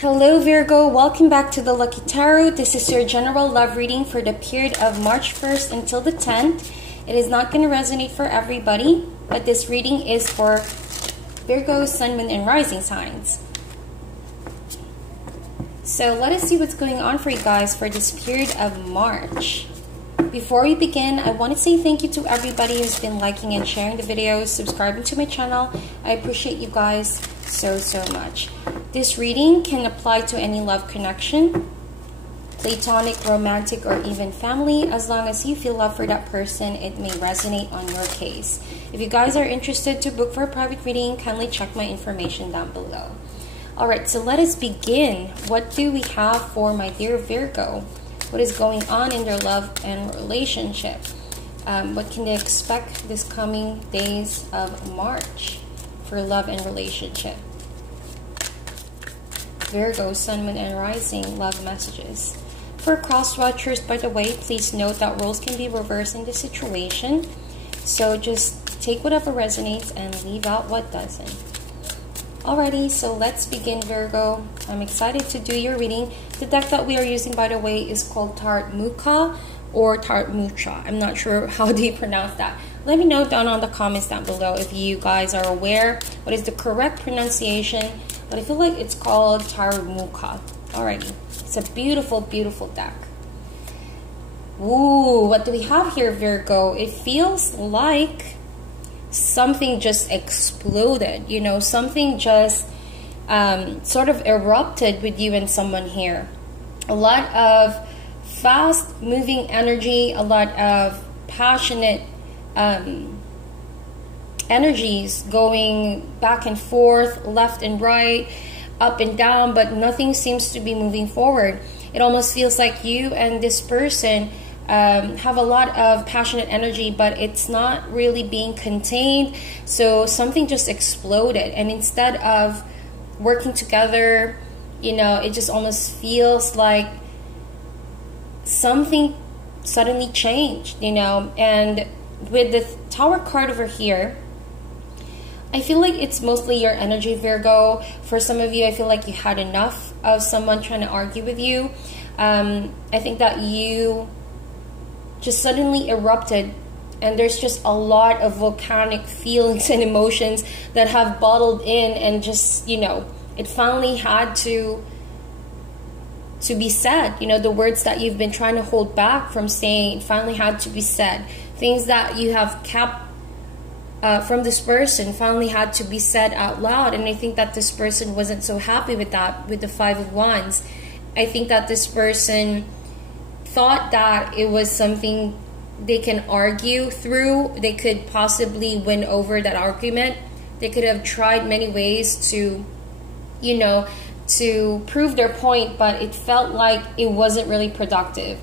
Hello Virgo, welcome back to the Lucky Tarot. This is your general love reading for the period of March 1st until the 10th. It is not going to resonate for everybody, but this reading is for Virgo, Sun, Moon, and Rising signs. So let us see what's going on for you guys for this period of March. Before we begin, I want to say thank you to everybody who's been liking and sharing the videos, subscribing to my channel. I appreciate you guys so much. This reading can apply to any love connection, platonic, romantic, or even family. As long as you feel love for that person, it may resonate on your case. If you guys are interested to book for a private reading, kindly check my information down below. Alright, so let us begin. What do we have for my dear Virgo? What is going on in their love and relationship? What can they expect this coming days of March for love and relationship? Virgo, Sun, Moon, and Rising love messages. For cross watchers, by the way, please note that roles can be reversed in this situation. So just take whatever resonates and leave out what doesn't. Alrighty, so let's begin, Virgo. I'm excited to do your reading. The deck that we are using, by the way, is called Tarot Mucha or Tarot Mucha. I'm not sure how do you pronounce that. Let me know down on the comments down below if you guys are aware what is the correct pronunciation. But I feel like it's called Tarot Mucha. Alrighty, it's a beautiful, beautiful deck. Ooh, what do we have here, Virgo? It feels like something just exploded, you know, something just sort of erupted with you and someone here. A lot of fast moving energy, a lot of passionate energies going back and forth, left and right, up and down, but nothing seems to be moving forward. It almost feels like you and this person have a lot of passionate energy, but it's not really being contained. So something just exploded, and instead of working together, you know, it just almost feels like something suddenly changed, you know. And with the Tower card over here, I feel like it's mostly your energy, Virgo. For some of you, I feel like you had enough of someone trying to argue with you. I think that you just suddenly erupted, and there's just a lot of volcanic feelings and emotions that have bottled in, and just, you know, it finally had to be said. You know, the words that you've been trying to hold back from saying finally had to be said. Things that you have kept from this person finally had to be said out loud. And I think that this person wasn't so happy with that, with the Five of Wands. I think that this person thought that it was something they can argue through. They could possibly win over that argument. They could have tried many ways to, you know, to prove their point, but it felt like it wasn't really productive.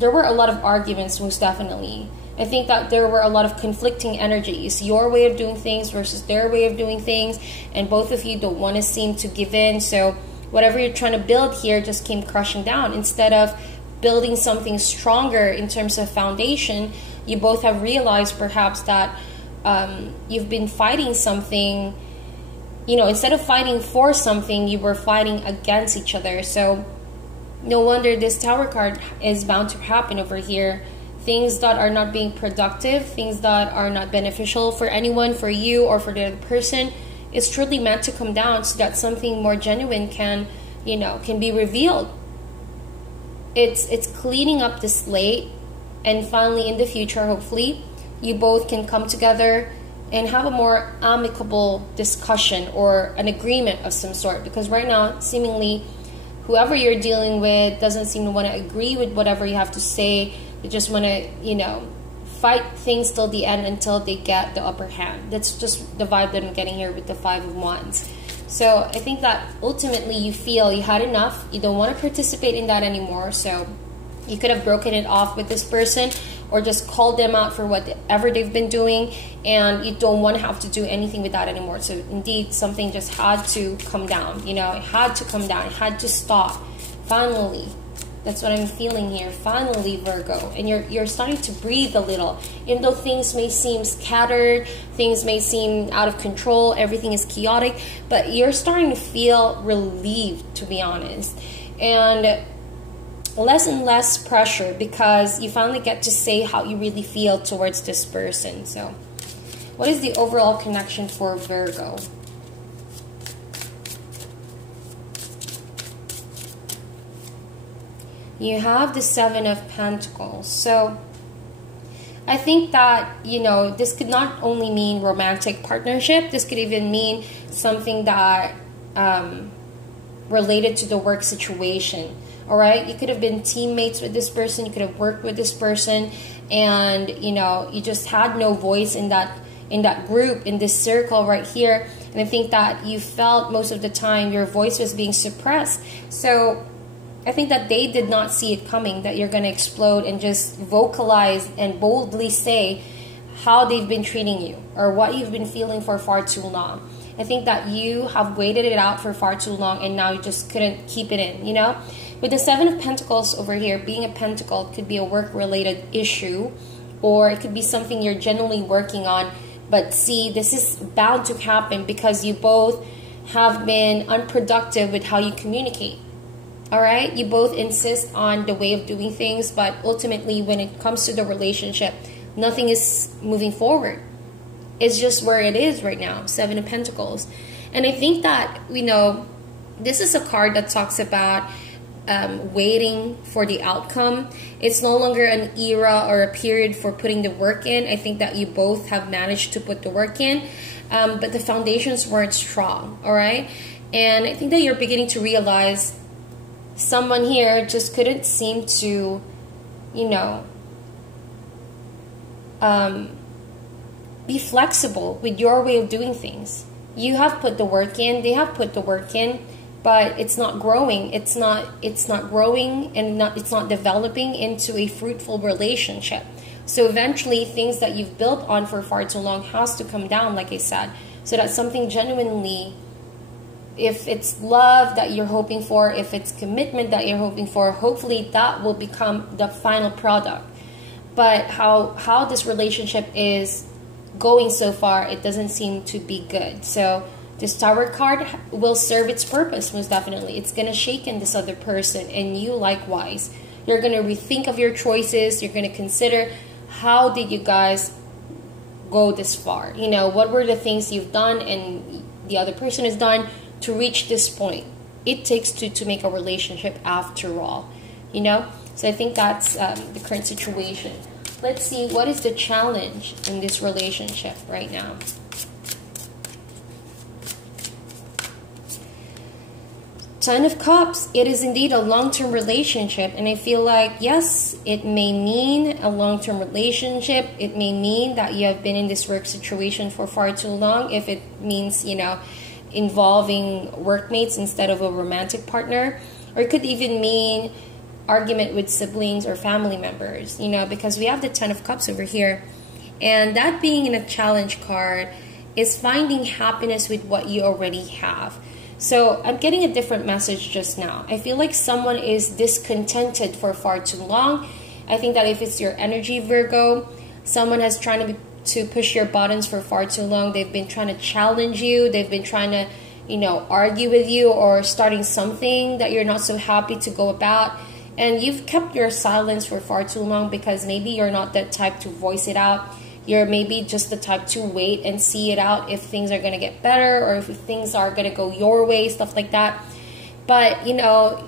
There were a lot of arguments, most definitely. I think that there were a lot of conflicting energies, your way of doing things versus their way of doing things, and both of you don't want to seem to give in. So whatever you're trying to build here just came crushing down. Instead of building something stronger in terms of foundation, you both have realized perhaps that you've been fighting something, you know, instead of fighting for something, you were fighting against each other. So no wonder this Tower card is bound to happen over here. Things that are not being productive, things that are not beneficial for anyone, for you or for the other person, it's truly meant to come down so that something more genuine can, you know, can be revealed. It's cleaning up the slate, and finally in the future, hopefully, you both can come together and have a more amicable discussion or an agreement of some sort. Because right now, seemingly, whoever you're dealing with doesn't seem to want to agree with whatever you have to say. They just want to, you know, fight things till the end until they get the upper hand. That's just the vibe that I'm getting here with the Five of Wands. So I think that ultimately you feel you had enough. You don't want to participate in that anymore. So you could have broken it off with this person or just called them out for whatever they've been doing, and you don't want to have to do anything with that anymore. So indeed, something just had to come down. You know, it had to come down. It had to stop. Finally, That's what I'm feeling here. Finally, Virgo. And you're starting to breathe a little. Even though things may seem scattered, things may seem out of control, everything is chaotic, but you're starting to feel relieved, to be honest. And less pressure, because you finally get to say how you really feel towards this person. So, what is the overall connection for Virgo? You have the Seven of Pentacles. So I think that, you know, this could not only mean romantic partnership. This could even mean something that related to the work situation. All right, you could have been teammates with this person. You could have worked with this person, and you know, you just had no voice in that group, in this circle right here. And I think that you felt most of the time your voice was being suppressed. So I think that they did not see it coming, that you're going to explode and just vocalize and boldly say how they've been treating you or what you've been feeling for far too long. I think that you have waited it out for far too long, and now you just couldn't keep it in, you know? With the Seven of Pentacles over here, being a pentacle could be a work-related issue, or it could be something you're genuinely working on. But see, this is bound to happen because you both have been unproductive with how you communicate. All right, you both insist on the way of doing things, but ultimately when it comes to the relationship, nothing is moving forward. It's just where it is right now, Seven of Pentacles. And I think that, you know, this is a card that talks about waiting for the outcome. It's no longer an era or a period for putting the work in. I think that you both have managed to put the work in, but the foundations weren't strong, all right? And I think that you're beginning to realize someone here just couldn't seem to, you know, be flexible with your way of doing things. You have put the work in, they have put the work in, but it's not growing. It's not growing, and it's not developing into a fruitful relationship. So eventually things that you've built on for far too long has to come down, like I said, so that something genuinely, if it's love that you're hoping for, if it's commitment that you're hoping for, hopefully that will become the final product. But how this relationship is going so far, it doesn't seem to be good. So this Tower card will serve its purpose, most definitely. It's going to shake in this other person, and you likewise. You're going to rethink of your choices. You're going to consider, how did you guys go this far? You know, what were the things you've done and the other person has done to reach this point? It takes two to make a relationship after all, you know? So I think that's the current situation. Let's see, what is the challenge in this relationship right now? Ten of Cups. It is indeed a long-term relationship, and I feel like, yes, it may mean a long-term relationship. It may mean that you have been in this work situation for far too long, if it means, you know, involving workmates instead of a romantic partner. Or it could even mean argument with siblings or family members, you know, because we have the Ten of Cups over here. And that being in a challenge card is finding happiness with what you already have. So I'm getting a different message just now. I feel like someone is discontented for far too long. I think that if it's your energy, Virgo, someone has tried to push your buttons for far too long. They've been trying to challenge you. They've been trying to, you know, argue with you, or starting something that you're not so happy to go about. And you've kept your silence for far too long because maybe you're not that type to voice it out. You're maybe just the type to wait and see it out if things are going to get better, or if things are going to go your way, stuff like that. But, you know,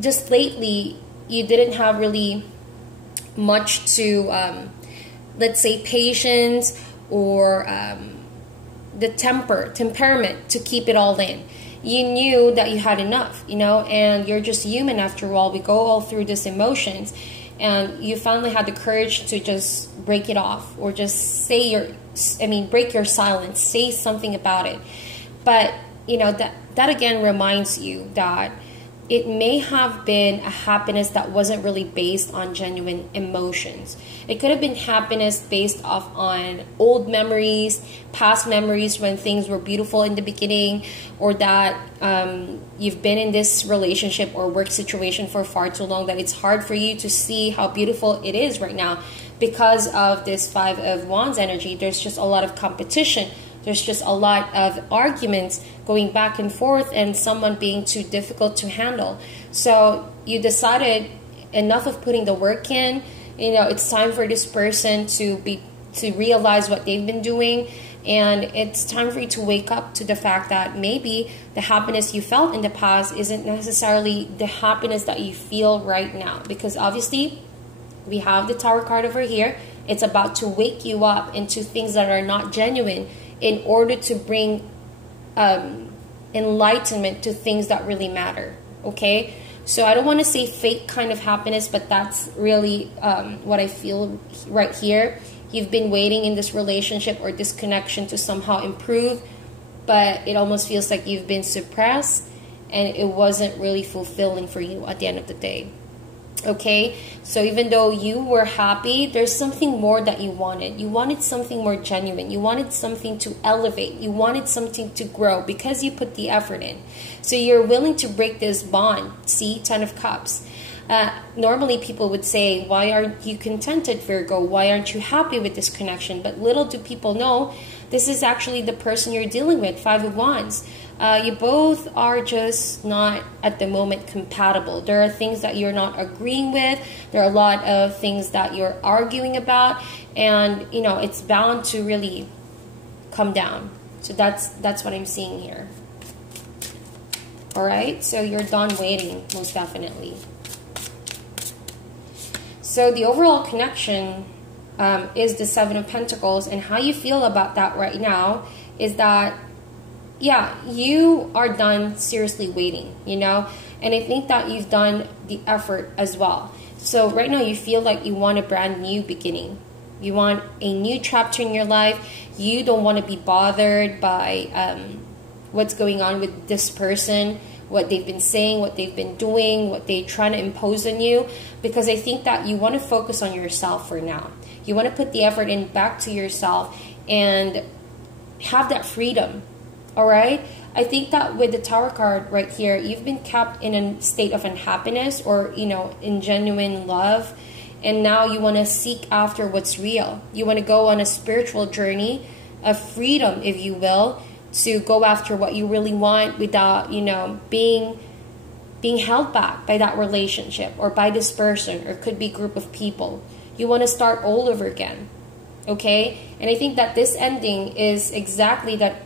just lately, you didn't have really much to, let's say, patience or the temperament to keep it all in. You knew that you had enough, you know, and you're just human after all. We go all through these emotions. And you finally had the courage to just break it off, or just say break your silence, say something about it. But, you know, that again reminds you that it may have been a happiness that wasn't really based on genuine emotions. It could have been happiness based off on old memories, past memories when things were beautiful in the beginning, or that you've been in this relationship or work situation for far too long that it's hard for you to see how beautiful it is right now. Because of this Five of Wands energy, there's just a lot of competition. There's just a lot of arguments going back and forth and someone being too difficult to handle. So you decided enough of putting the work in. You know, it's time for this person to realize what they've been doing. And it's time for you to wake up to the fact that maybe the happiness you felt in the past isn't necessarily the happiness that you feel right now. Because obviously, we have the Tower card over here. It's about to wake you up into things that are not genuine, in order to bring enlightenment to things that really matter, okay? So I don't want to say fake kind of happiness, but that's really what I feel right here. You've been waiting in this relationship or this connection to somehow improve, but it almost feels like you've been suppressed and it wasn't really fulfilling for you at the end of the day. Okay, so even though you were happy, there's something more that you wanted. You wanted something more genuine. You wanted something to elevate. You wanted something to grow because you put the effort in. So you're willing to break this bond. See, Ten of Cups. Normally people would say, why aren't you contented, Virgo? Why aren't you happy with this connection? But little do people know, this is actually the person you're dealing with, Five of Wands. You both are just not at the moment compatible. There are things that you're not agreeing with. There are a lot of things that you're arguing about, and you know it's bound to really come down. So that's what I'm seeing here. All right, so you're done waiting, most definitely. So the overall connection is the Seven of Pentacles, and how you feel about that right now is that, yeah, you are done seriously waiting, you know, and I think that you've done the effort as well. So right now you feel like you want a brand new beginning. You want a new chapter in your life. You don't want to be bothered by what's going on with this person, what they've been saying, what they've been doing, what they're trying to impose on you, because I think that you want to focus on yourself for now. You want to put the effort in back to yourself and have that freedom. All right, I think that with the Tower card right here, you've been kept in a state of unhappiness or, you know, in genuine love. And now you want to seek after what's real. You want to go on a spiritual journey of freedom, if you will, to go after what you really want without, you know, being held back by that relationship or by this person, or could be a group of people. You want to start all over again. Okay, and I think that this ending is exactly that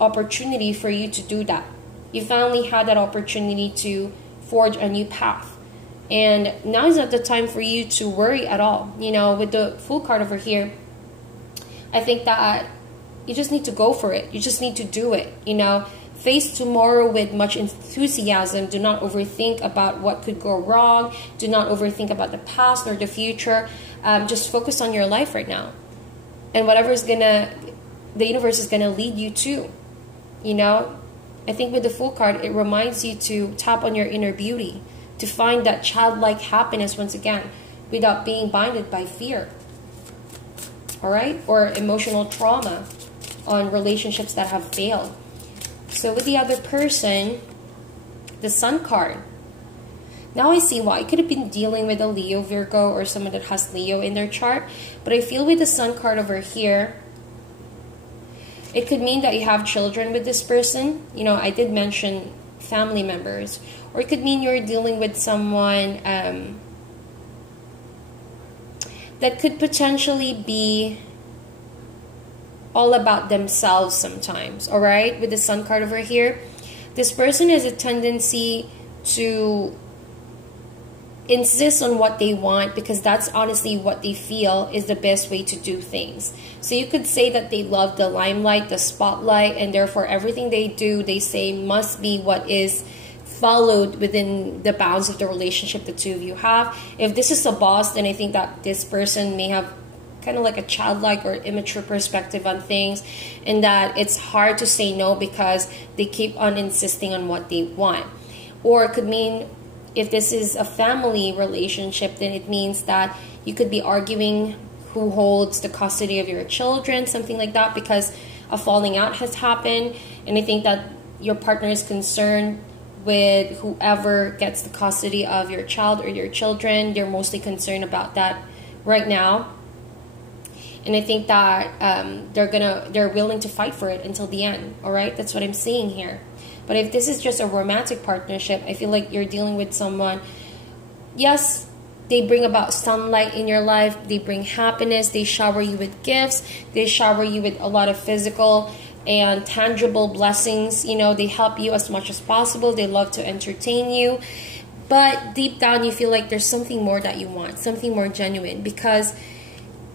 opportunity for you to do that. You finally had that opportunity to forge a new path, and now is not the time for you to worry at all. You know, with the Fool card over here, I think that you just need to go for it. You just need to do it. You know, face tomorrow with much enthusiasm. Do not overthink about what could go wrong. Do not overthink about the past or the future. Just focus on your life right now, and whatever is the universe is gonna lead you to. You know, I think with the Fool card, it reminds you to tap on your inner beauty, to find that childlike happiness once again, without being binded by fear. All right, or emotional trauma on relationships that have failed. So with the other person, the Sun card. Now I see why. You could have been dealing with a Leo, Virgo, or someone that has Leo in their chart. But I feel with the Sun card over here, it could mean that you have children with this person. You know, I did mention family members. Or it could mean you're dealing with someone that could potentially be all about themselves sometimes. All right, with the Sun card over here, this person has a tendency to insist on what they want because that's honestly what they feel is the best way to do things. So you could say that they love the limelight, the spotlight, and therefore everything they do, they say must be what is followed within the bounds of the relationship the two of you have. If this is a boss, then I think that this person may have kind of like a childlike or immature perspective on things, and that it's hard to say no because they keep on insisting on what they want. Or it could mean, if this is a family relationship, then it means that you could be arguing who holds the custody of your children, something like that, because a falling out has happened. And I think that your partner is concerned with whoever gets the custody of your child or your children. They're mostly concerned about that right now. And I think that they're willing to fight for it until the end. All right, that's what I'm seeing here. But if this is just a romantic partnership, I feel like you're dealing with someone. Yes, they bring about sunlight in your life. They bring happiness. They shower you with gifts. They shower you with a lot of physical and tangible blessings. You know, they help you as much as possible. They love to entertain you. But deep down, you feel like there's something more that you want, something more genuine. Because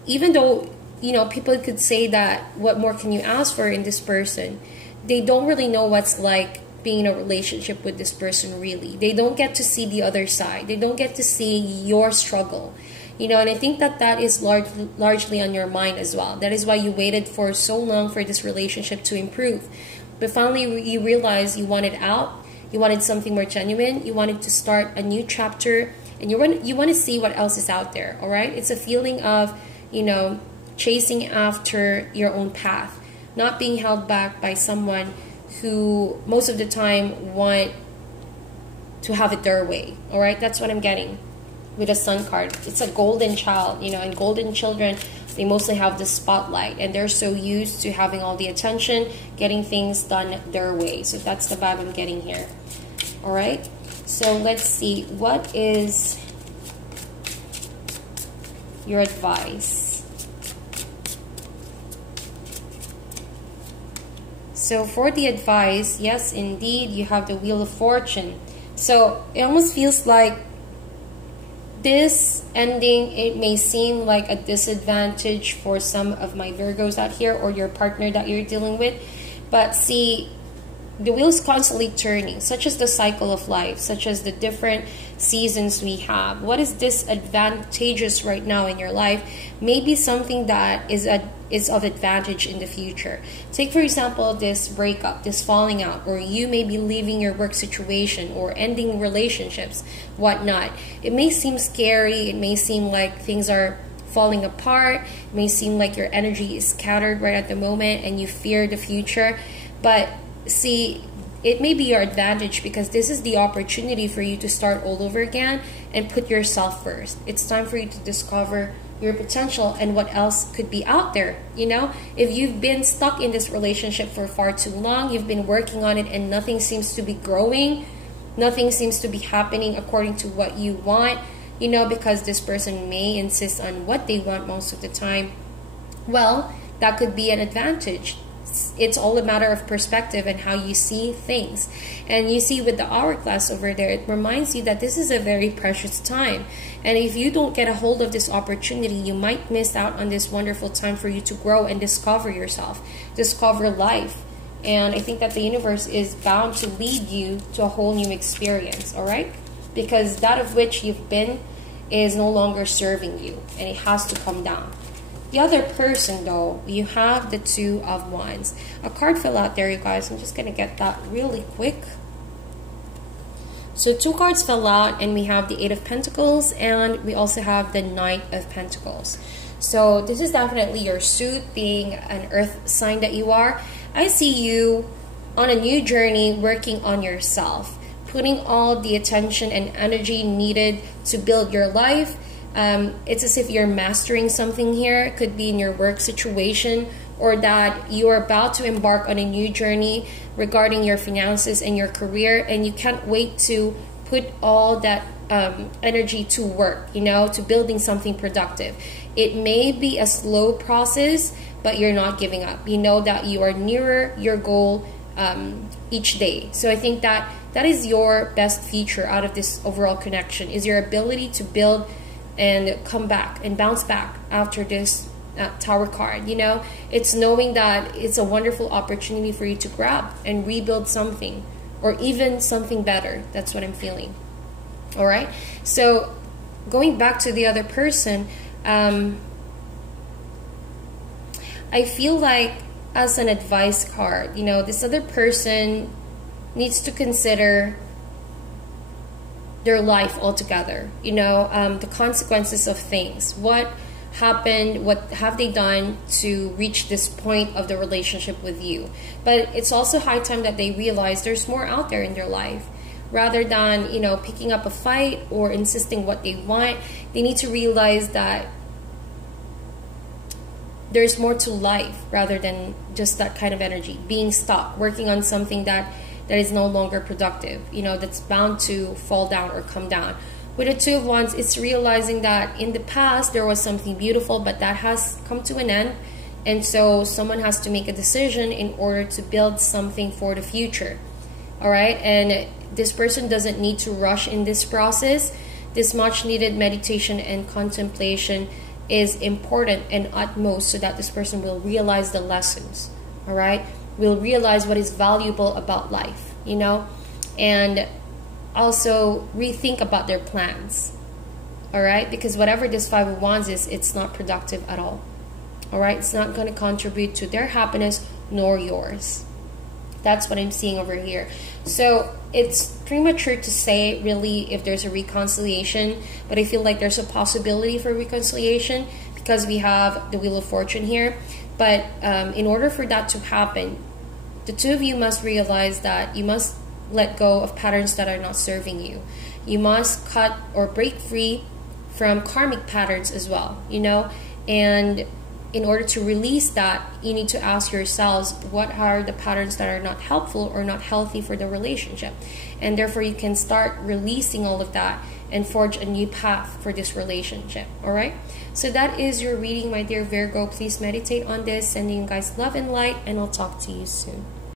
even though, you know, people could say that, what more can you ask for in this person? They don't really know what's like being in a relationship with this person, really. They don't get to see the other side. They don't get to see your struggle. You know, and I think that that is largely on your mind as well. That is why you waited for so long for this relationship to improve. But finally, you realized you wanted out. You wanted something more genuine. You wanted to start a new chapter. And you want to see what else is out there, all right? It's a feeling of, you know, chasing after your own path. Not being held back by someone who most of the time want to have it their way. All right, that's what I'm getting with a Sun card. It's a golden child, you know, and golden children, they mostly have the spotlight, and they're so used to having all the attention, getting things done their way. So that's the vibe I'm getting here. All right, so let's see, what is your advice? So for the advice, yes, indeed, you have the Wheel of Fortune. So it almost feels like this ending, it may seem like a disadvantage for some of my Virgos out here, or your partner that you're dealing with. But see, the wheel's constantly turning, such as the cycle of life, such as the different seasons we have. What is disadvantageous right now in your life may be something that is of advantage in the future. Take, for example, this breakup, this falling out, or you may be leaving your work situation or ending relationships, whatnot. It may seem scary. It may seem like things are falling apart. It may seem like your energy is scattered right at the moment and you fear the future. But see, it may be your advantage, because this is the opportunity for you to start all over again and put yourself first. It's time for you to discover your potential and what else could be out there. You know, if you've been stuck in this relationship for far too long, you've been working on it and nothing seems to be growing, nothing seems to be happening according to what you want, you know, because this person may insist on what they want most of the time. Well, that could be an advantage. It's all a matter of perspective and how you see things. And you see with the hourglass over there, it reminds you that this is a very precious time. And if you don't get a hold of this opportunity, you might miss out on this wonderful time for you to grow and discover yourself, discover life. And I think that the universe is bound to lead you to a whole new experience, all right? Because that of which you've been is no longer serving you, and it has to come down. The other person, though, you have the Two of Wands. A card fell out there, you guys. I'm just going to get that really quick. So 2 cards fell out, and we have the Eight of Pentacles, and we also have the Knight of Pentacles. So this is definitely your suit, being an earth sign that you are. I see you on a new journey, working on yourself, putting all the attention and energy needed to build your life. It's as if you're mastering something here. It could be in your work situation, or that you are about to embark on a new journey regarding your finances and your career, and you can't wait to put all that energy to work, you know, to building something productive. It may be a slow process, but you're not giving up. You know that you are nearer your goal each day. So I think that that is your best feature out of this overall connection, is your ability to build and come back and bounce back after this Tower card. You know, it's knowing that it's a wonderful opportunity for you to grab and rebuild something, or even something better. That's what I'm feeling. All right, so going back to the other person, I feel like, as an advice card, you know, this other person needs to consider their life altogether, you know, the consequences of things. What happened, what have they done to reach this point of the relationship with you. But it's also high time that they realize there's more out there in their life. Rather than, you know, picking up a fight or insisting what they want, they need to realize that there's more to life rather than just that kind of energy. Being stuck, working on something that is no longer productive, you know, that's bound to fall down or come down. With the Two of Wands, it's realizing that in the past there was something beautiful, but that has come to an end. And so someone has to make a decision in order to build something for the future. All right. And this person doesn't need to rush in this process. This much needed meditation and contemplation is important and utmost so that this person will realize the lessons. All right. Will realize what is valuable about life, you know, and also rethink about their plans. All right. Because whatever this Five of Wands is, it's not productive at all. All right. It's not going to contribute to their happiness nor yours. That's what I'm seeing over here. So it's premature to say really if there's a reconciliation, but I feel like there's a possibility for reconciliation because we have the Wheel of Fortune here. But in order for that to happen, the two of you must realize that you must let go of patterns that are not serving you. You must cut or break free from karmic patterns as well, you know, and in order to release that, you need to ask yourselves, what are the patterns that are not helpful or not healthy for the relationship? And therefore, you can start releasing all of that and forge a new path for this relationship, all right? So that is your reading, my dear Virgo. Please meditate on this. Sending you guys love and light, and I'll talk to you soon.